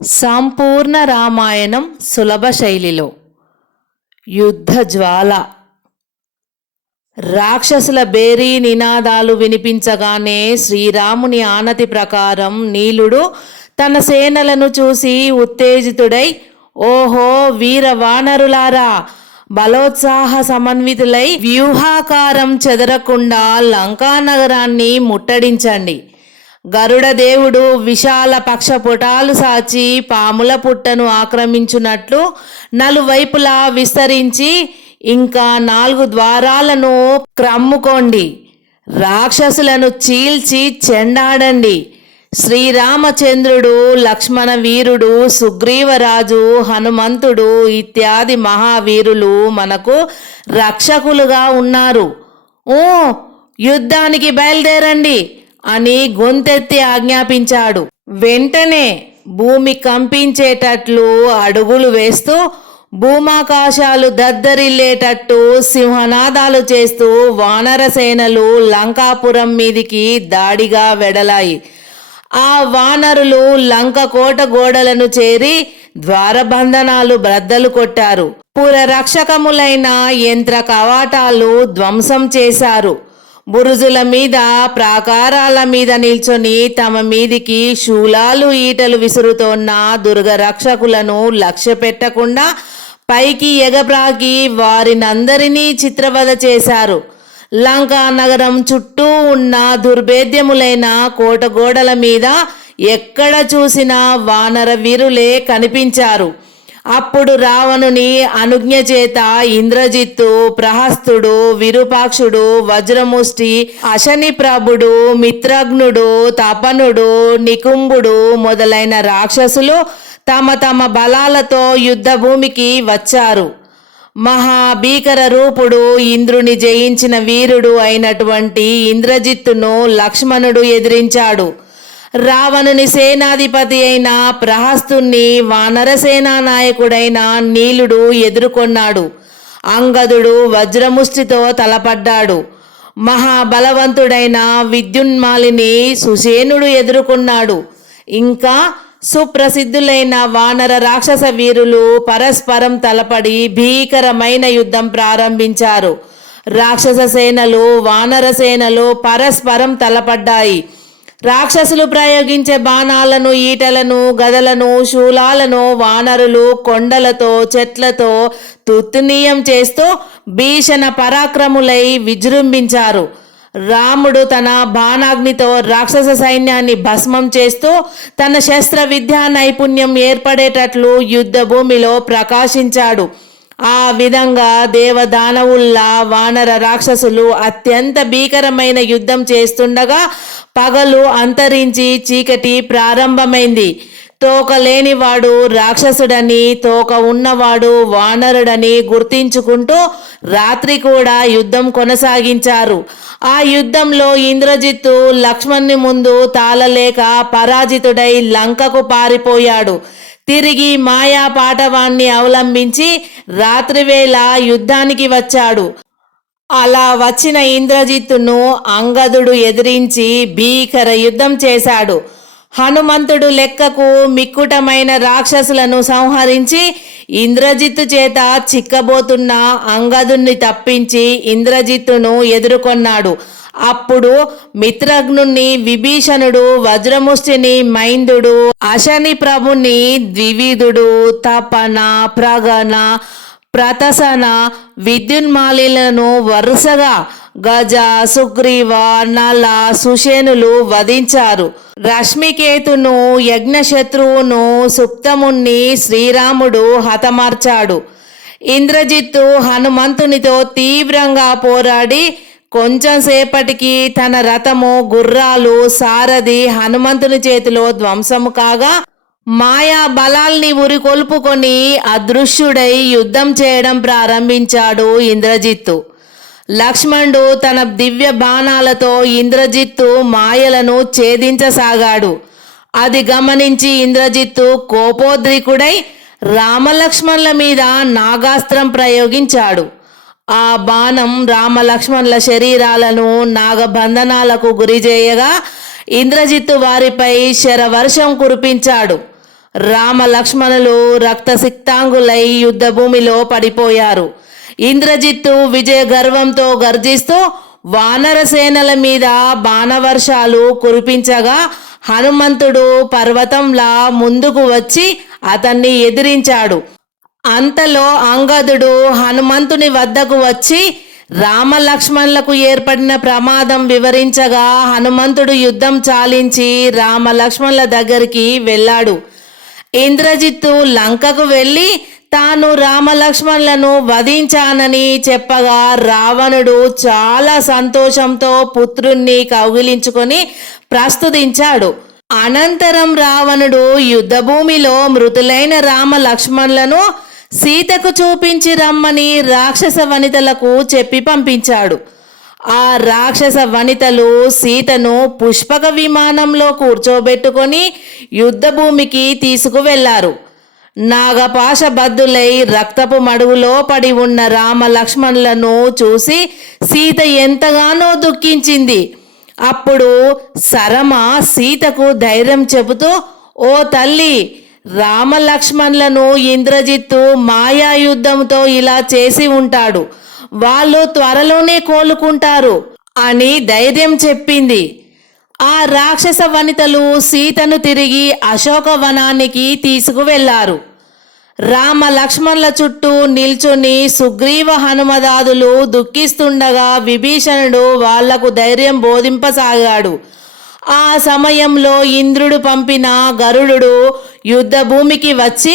సంపూర్ణ రామాయణం సులభ శైలిలో యుద్ధ జ్వాల. రాక్షసుల బేరీ నినాదాలు వినిపించగానే శ్రీరాముని ఆనతి ప్రకారం నీలుడు తన సేనలను చూసి ఉత్తేజితుడై, ఓహో వీర వానరులారా, బలోత్సాహ సమన్వితులై వ్యూహాకారం చెదరకుండా లంకా నగరాన్ని ముట్టడించండి. గరుడదేవుడు విశాల పక్షపుటాలు సాచి పాముల పుట్టను ఆక్రమించున్నట్లు నలువైపులా విస్తరించి ఇంకా 4 ద్వారాలను క్రమ్ముకోండి. రాక్షసులను చీల్చి చెండాడండి. శ్రీరామచంద్రుడు, లక్ష్మణ వీరుడు, సుగ్రీవరాజు, హనుమంతుడు ఇత్యాది మహావీరులు మనకు రక్షకులుగా ఉన్నారు. ఓ యుద్ధానికి బయలుదేరండి అని గొంతెత్తి ఆజ్ఞాపించాడు. వెంటనే భూమి కంపించేటట్లు అడుగులు వేస్తూ, భూమాకాశాలు దద్దరిల్లేటట్టు సింహనాదాలు చేస్తూ వానరసేనలు లంకాపురం మీదికి దాడిగా వెడలాయి. ఆ వానరులు లంక కోట గోడలను చేరి ద్వారబంధనాలు బ్రద్దలు కొట్టారు. పురరక్షకములైన యంత్ర కవాటాలు ధ్వంసం చేశారు. బురుజుల మీద, ప్రాకారాల మీద నిల్చొని తమ మీదికి శూలాలు, ఈటలు విసురుతోన్న దుర్గ రక్షకులను లక్ష్య పెట్టకుండా పైకి ఎగబ్రాకి వారినందరినీ చిత్రవధ చేశారు. లంకా నగరం చుట్టూ ఉన్న దుర్భేద్యములైన కోటగోడల మీద ఎక్కడ చూసినా వానర వీరులే కనిపించారు. అప్పుడు రావణుని అనుజ్ఞ చేత ఇంద్రజిత్తు, ప్రహస్తుడు, విరూపాక్షుడు, వజ్రముష్టి, అశని ప్రభుడు, మిత్రఘ్నుడు, తపనుడు, నికుంభుడు మొదలైన రాక్షసులు తమ తమ బలాలతో యుద్ధ భూమికి వచ్చారు. మహాభీకర రూపుడు, ఇంద్రుని జయించిన వీరుడు అయినటువంటి ఇంద్రజిత్తును లక్ష్మణుడు ఎదిరించాడు. రావణుని సేనాధిపతి అయిన ప్రహస్తుని వానరసేనా నాయకుడైన నీలుడు ఎదుర్కొన్నాడు. అంగదుడు వజ్రముష్టితో తలపడ్డాడు. మహాబలవంతుడైన విద్యున్మాలిని సుసేనుడు ఎదుర్కొన్నాడు. ఇంకా సుప్రసిద్ధులైన వానర రాక్షస వీరులు పరస్పరం తలపడి భీకరమైన యుద్ధం ప్రారంభించారు. రాక్షస సేనలు, వానర సేనలు పరస్పరం తలపడ్డాయి. రాక్షసులు ప్రయోగించే బాణాలను, ఈటలను, గదలను, శూలాలను వానరులు కొండలతో, చెట్లతో తుత్తునీయం చేస్తూ భీషణ పరాక్రములై విజృంభించారు. రాముడు తన బాణాగ్నితో రాక్షస సైన్యాన్ని భస్మం చేస్తూ తన శస్త్ర విద్యా నైపుణ్యం ఏర్పడేటట్లు యుద్ధ భూమిలో ప్రకాశించాడు. ఆ విధంగా దేవదానవుల్లా వానర రాక్షసులు అత్యంత భీకరమైన యుద్ధం చేస్తుండగా పగలు అంతరించి చీకటి ప్రారంభమైంది. తోక లేనివాడు రాక్షసుడని, తోక ఉన్నవాడు వానరుడని గుర్తించుకుంటూ రాత్రి కూడా యుద్ధం కొనసాగించారు. ఆ యుద్ధంలో ఇంద్రజిత్తు లక్ష్మణుని ముందు తాళలేక పరాజితుడై లంకకు పారిపోయాడు. తిరిగి మాయా పాటవాన్ని అవలంబించి రాత్రివేళ యుద్ధానికి వచ్చాడు. అలా వచ్చిన ఇంద్రజిత్తును అంగదుడు ఎదిరించి భీకర యుద్ధం చేశాడు. హనుమంతుడు లెక్కకు మిక్కుటమైన రాక్షసులను సంహరించి ఇంద్రజిత్తు చేత చిక్కబోతున్న అంగదుని తప్పించి ఇంద్రజిత్తును ఎదుర్కొన్నాడు. అప్పుడు మిత్రఘ్నుని, విభీషణుడు, వజ్రముష్టిని, మైందుడు, అశని ప్రభుని, ద్వివిధుడు, తపన, ప్రగణ, ప్రతసన, విద్యున్మాలిలను వరుసగా గజ, సుగ్రీవ, నల, సుషేనులు వధించారు. రశ్మికేతును, యజ్ఞశత్రువును, సుప్తముని శ్రీరాముడు హతమార్చాడు. ఇంద్రజిత్తు హనుమంతునితో తీవ్రంగా పోరాడి కొంచెం సేపటికి తన రథము, గుర్రాలు, సారథి హనుమంతుని చేతిలో ధ్వంసము కాగా మాయా బలాల్ని ఉరికొల్పుకొని అదృశ్యుడై యుద్ధం చేయడం ప్రారంభించాడు ఇంద్రజిత్తు. లక్ష్మణుడు తన దివ్య బాణాలతో ఇంద్రజిత్తు మాయలను ఛేదించసాగాడు. అది గమనించి ఇంద్రజిత్తు కోపోద్రికుడై రామలక్ష్మణుల మీద నాగాస్త్రం ప్రయోగించాడు. ఆ బాణం రామలక్ష్మణుల శరీరాలను నాగబంధనాలకు గురి చేయగా ఇంద్రజిత్తు వారిపై శరవర్షం కురిపించాడు. రామ లక్ష్మణులు రక్తసిక్తాంగులై యుద్ధభూమిలో పడిపోయారు. ఇంద్రజిత్తు విజయ గర్వంతో గర్జిస్తూ వానర సేనల మీద బాణవర్షాలు కురిపించగా హనుమంతుడు పర్వతంలా ముందుకు వచ్చి అతన్ని ఎదిరించాడు. అంతలో అంగదుడు హనుమంతుని వద్దకు వచ్చి రామలక్ష్మణులకు ఏర్పడిన ప్రమాదం వివరించగా హనుమంతుడు యుద్ధం చాలించి రామలక్ష్మణుల దగ్గరికి వెళ్ళాడు. ఇంద్రజిత్తు లంకకు వెళ్ళి తాను రామలక్ష్మణులను వధించానని చెప్పగా రావణుడు చాలా సంతోషంతో పుత్రుణ్ణి కౌగిలించుకొని ప్రస్తుతించాడు. అనంతరం రావణుడు యుద్ధభూమిలో మృతులైన రామ లక్ష్మణులను సీతకు చూపించి రమ్మని రాక్షస వనితలకు చెప్పి పంపించాడు. ఆ రాక్షస వనితలు సీతను పుష్పక విమానంలో కూర్చోబెట్టుకొని యుద్ధభూమికి తీసుకువెళ్లారు. నాగపాశ బద్దులై రక్తపు మడుగులో పడి ఉన్న రామ లక్ష్మణులను చూసి సీత ఎంతగానో దుఃఖించింది. అప్పుడు సరమ సీతకు ధైర్యం చెబుతూ, ఓ తల్లి, రామలక్ష్మణులను ఇంద్రజిత్తు మాయాయుద్ధంతో ఇలా చేసి ఉంటాడు, వాళ్ళు త్వరలోనే కోలుకుంటారు అని ధైర్యం చెప్పింది. ఆ రాక్షస వనితలు సీతను తిరిగి అశోకవనానికి తీసుకువెళ్లారు. రామ లక్ష్మణుల చుట్టూ నిల్చుని సుగ్రీవ హనుమదాదులు దుఃఖిస్తుండగా విభీషణుడు వాళ్లకు ధైర్యం బోధింపసాగాడు. ఆ సమయంలో ఇంద్రుడు పంపిన గరుడు యుద్ధభూమికి వచ్చి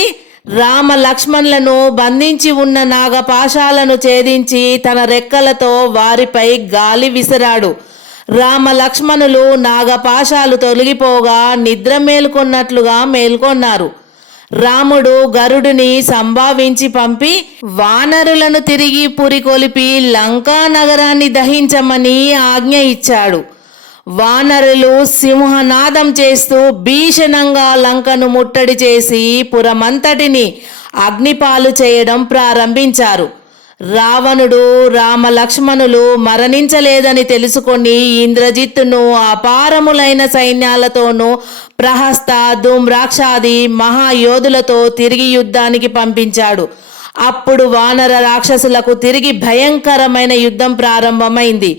రామ లక్ష్మణులను బంధించి ఉన్న నాగపాశాలను ఛేదించి తన రెక్కలతో వారిపై గాలి విసిరాడు. రామ లక్ష్మణులు నాగపాశాలు తొలగిపోగా నిద్ర మేల్కొన్నట్లుగా మేల్కొన్నారు. రాముడు గరుడుని సంభావించి పంపి వానరులను తిరిగి పురికొలిపి లంకా నగరాన్ని దహించమని ఆజ్ఞ ఇచ్చాడు. వానరులు సింహనాదం చేస్తూ భీషణంగా లంకను ముట్టడి చేసి పురమంతటిని అగ్నిపాలు చేయడం ప్రారంభించారు. రావణుడు రామ లక్ష్మణులు మరణించలేదని తెలుసుకొని ఇంద్రజిత్తును అపారములైన సైన్యాలతోనూ ప్రహస్త ధూమ్రాక్షాది మహాయోధులతో తిరిగి యుద్ధానికి పంపించాడు. అప్పుడు వానర రాక్షసులకు తిరిగి భయంకరమైన యుద్ధం ప్రారంభమైంది.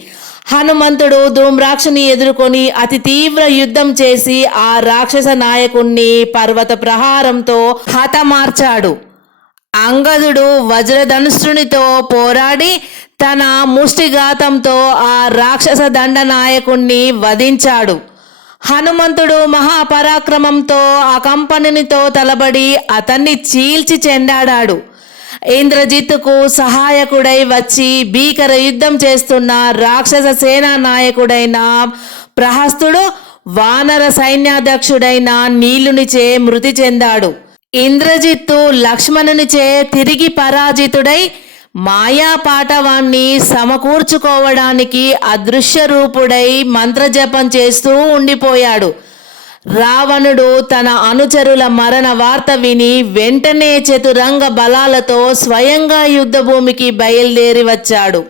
హనుమంతుడు ధూమ్రాక్షుని ఎదుర్కొని అతి తీవ్ర యుద్ధం చేసి ఆ రాక్షస నాయకుణ్ణి పర్వత ప్రహారంతో హతమార్చాడు. అంగదుడు వజ్రధనుష్ఠునితో పోరాడి తన ముష్టిఘాతంతో ఆ రాక్షస దండనాయకుణ్ణి వధించాడు. హనుమంతుడు మహాపరాక్రమంతో అకంపనునితో తలబడి అతన్ని చీల్చి చెండాడాడు. ఇంద్రజిత్తుకు సహాయకుడై వచ్చి భీకర యుద్ధం చేస్తున్న రాక్షస సేనా నాయకుడైన ప్రహస్తుడు వానర సైన్యాధ్యక్షుడైన నీలునిచే మృతి చెందాడు. ఇంద్రజిత్తు లక్ష్మణునిచే తిరిగి పరాజితుడై మాయాపాటవాన్ని సమకూర్చుకోవడానికి అదృశ్య రూపుడై మంత్రజపం చేస్తూ ఉండిపోయాడు. రావణుడు తన అనుచరుల మరణ వార్త విని వెంటనే చతురంగ బలాలతో స్వయంగా యుద్ధభూమికి బయలుదేరి వచ్చాడు.